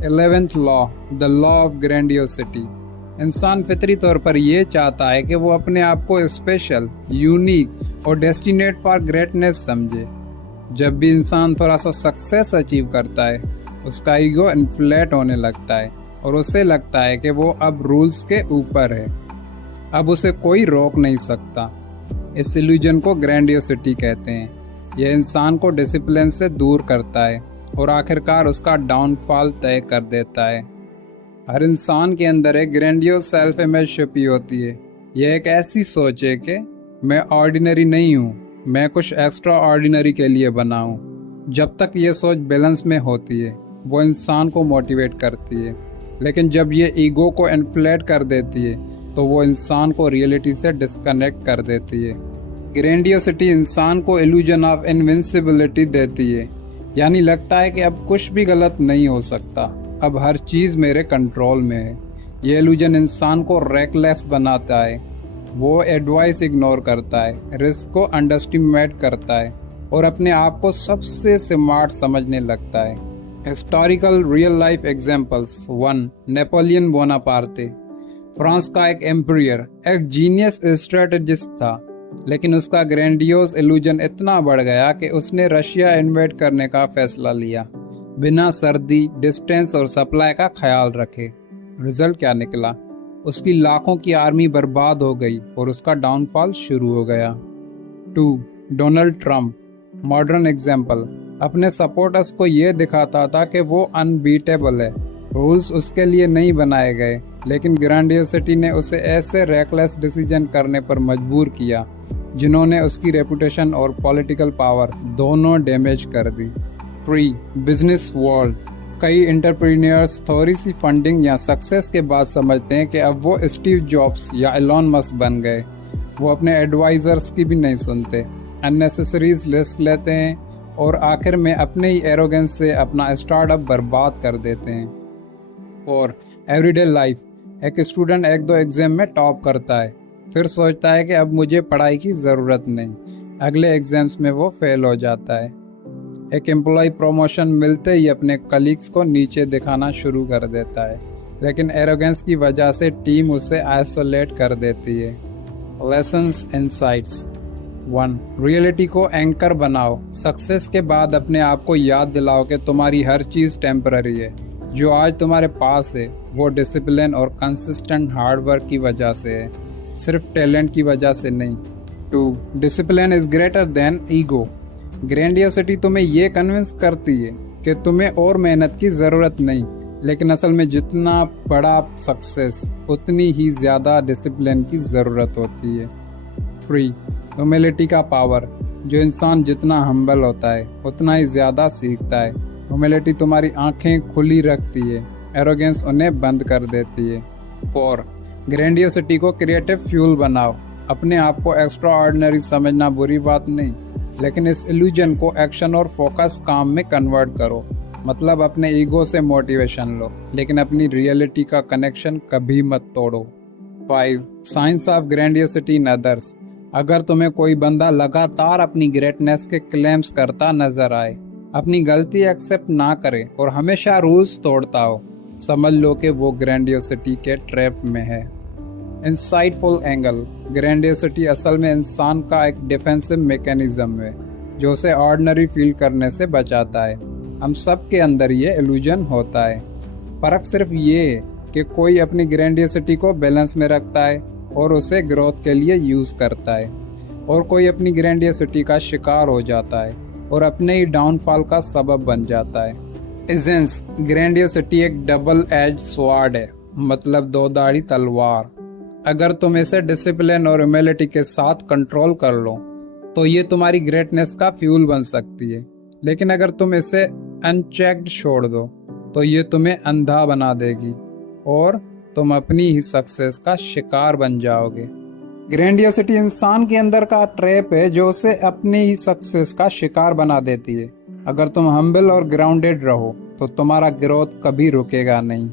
11th law, the law of grandiosity. इंसान फितरी तौर पर यह चाहता है कि वो अपने आप को स्पेशल, यूनिक और डेस्टिनेट फॉर ग्रेटनेस समझे। जब भी इंसान थोड़ा सा सक्सेस अचीव करता है, उसका ईगो इन्फ्लेट होने लगता है और उसे लगता है कि वो अब रूल्स के ऊपर है, अब उसे कोई रोक नहीं सकता। इस इल्यूजन को ग्रैंडियोसिटी कहते हैं। यह इंसान को डिसिप्लिन से दूर करता है और आखिरकार उसका डाउनफॉल तय कर देता है। हर इंसान के अंदर एक ग्रैंडियोस सेल्फ इमेज छुपी होती है। यह एक ऐसी सोच है कि मैं ऑर्डिनरी नहीं हूँ, मैं कुछ एक्स्ट्रा ऑर्डिनरी के लिए बना हूँ। जब तक ये सोच बैलेंस में होती है, वो इंसान को मोटिवेट करती है। लेकिन जब ये ईगो को इन्फ्लेट कर देती है, तो वो इंसान को रियलिटी से डिस्कनेक्ट कर देती है। ग्रैंडियोसिटी इंसान को इल्यूजन ऑफ इनविंसिबिलिटी देती है, यानी लगता है कि अब कुछ भी गलत नहीं हो सकता, अब हर चीज़ मेरे कंट्रोल में है। ये इल्यूजन इंसान को रेकलेस बनाता है। वो एडवाइस इग्नोर करता है, रिस्क को अंडरस्टिमेट करता है और अपने आप को सबसे स्मार्ट समझने लगता है। Historical real life examples. 1. Napoleon Bonaparte. France का एक एम्परर, एक जीनियस स्ट्रेटेजिस्ट था, लेकिन उसका ग्रैंडियोस इल्यूजन इतना बढ़ गया कि उसने रशिया इन्वेड करने का फैसला लिया, बिना सर्दी, डिस्टेंस और सप्लाई का ख्याल रखे। रिजल्ट क्या निकला? उसकी लाखों की आर्मी बर्बाद हो गई और उसका डाउनफॉल शुरू हो गया। 2. Donald Trump. Modern example. अपने सपोर्टर्स को ये दिखाता था कि वो अनबीटेबल है। रूल्स उसके लिए नहीं बनाए गए, लेकिन ग्रैंडियोसिटी ने उसे ऐसे रेकलेस डिसीजन करने पर मजबूर किया जिन्होंने उसकी रेपुटेशन और पॉलिटिकल पावर दोनों डैमेज कर दी। 3. Business world. कई एंटरप्रेन्योर्स थोड़ी सी फंडिंग या सक्सेस के बाद समझते हैं कि अब वो स्टीव जॉब्स या एलोन मस्क बन गए। वो अपने एडवाइजर्स की भी नहीं सुनते, अननेसेसरीज लिस्ट लेते हैं और आखिर में अपने ही एरोगेंस से अपना स्टार्टअप बर्बाद कर देते हैं। और एवरीडे लाइफ। एक स्टूडेंट 1-2 एग्जाम में टॉप करता है, फिर सोचता है कि अब मुझे पढ़ाई की ज़रूरत नहीं। अगले एग्जाम्स में वो फेल हो जाता है। एक एम्प्लॉय प्रमोशन मिलते ही अपने कलीग्स को नीचे दिखाना शुरू कर देता है, लेकिन एरोगेंस की वजह से टीम उसे आइसोलेट कर देती है। Lessons insights. 1. रियलिटी को एंकर बनाओ। सक्सेस के बाद अपने आप को याद दिलाओ कि तुम्हारी हर चीज़ टेम्पररी है। जो आज तुम्हारे पास है वो डिसिप्लिन और कंसिस्टेंट हार्डवर्क की वजह से है, सिर्फ टैलेंट की वजह से नहीं। 2. Discipline is greater than ego. Grandiosity तुम्हें ये कन्विंस करती है कि तुम्हें और मेहनत की ज़रूरत नहीं, लेकिन असल में जितना बड़ा सक्सेस उतनी ही ज़्यादा डिसिप्लिन की ज़रूरत होती है। 3. ह्यूमिलिटी का पावर। जो इंसान जितना हम्बल होता है उतना ही ज़्यादा सीखता है। ह्यूमिलिटी तुम्हारी आंखें खुली रखती है, एरोगेंस उन्हें बंद कर देती है। 4. ग्रैंडियोसिटी को क्रिएटिव फ्यूल बनाओ। अपने आप को एक्स्ट्रा ऑर्डिनरी समझना बुरी बात नहीं, लेकिन इस इल्यूजन को एक्शन और फोकस काम में कन्वर्ट करो। मतलब अपने ईगो से मोटिवेशन लो, लेकिन अपनी रियलिटी का कनेक्शन कभी मत तोड़ो। 5. Science of grandiosity in others. अगर तुम्हें कोई बंदा लगातार अपनी ग्रेटनेस के क्लेम्स करता नजर आए, अपनी गलती एक्सेप्ट ना करे और हमेशा रूल्स तोड़ता हो, समझ लो कि वो ग्रैंडियोसिटी के ट्रैप में है। Insightful angle. ग्रैंडियोसिटी असल में इंसान का एक डिफेंसिव मैकेनिज्म है जो उसे ऑर्डिनरी फील करने से बचाता है। हम सब के अंदर ये इल्यूजन होता है। फ़र्क सिर्फ ये है कि कोई अपनी ग्रैंडियोसिटी को बैलेंस में रखता है और उसे ग्रोथ के लिए यूज़ करता है, और कोई अपनी ग्रैंडियोसिटी का शिकार हो जाता है और अपने ही डाउनफॉल का सबब बन जाता है। एसेंस। ग्रैंडियोसिटी एक डबल एज स्वॉर्ड है, मतलब दो धारी तलवार। अगर तुम इसे डिसिप्लिन और ह्यूमिलिटी के साथ कंट्रोल कर लो तो ये तुम्हारी ग्रेटनेस का फ्यूल बन सकती है, लेकिन अगर तुम इसे अनचेक्ड छोड़ दो तो ये तुम्हें अंधा बना देगी और तुम अपनी ही सक्सेस का शिकार बन जाओगे। ग्रैंडियोसिटी इंसान के अंदर का ट्रैप है जो उसे अपनी ही सक्सेस का शिकार बना देती है। अगर तुम हम्बल और ग्राउंडेड रहो तो तुम्हारा ग्रोथ कभी रुकेगा नहीं।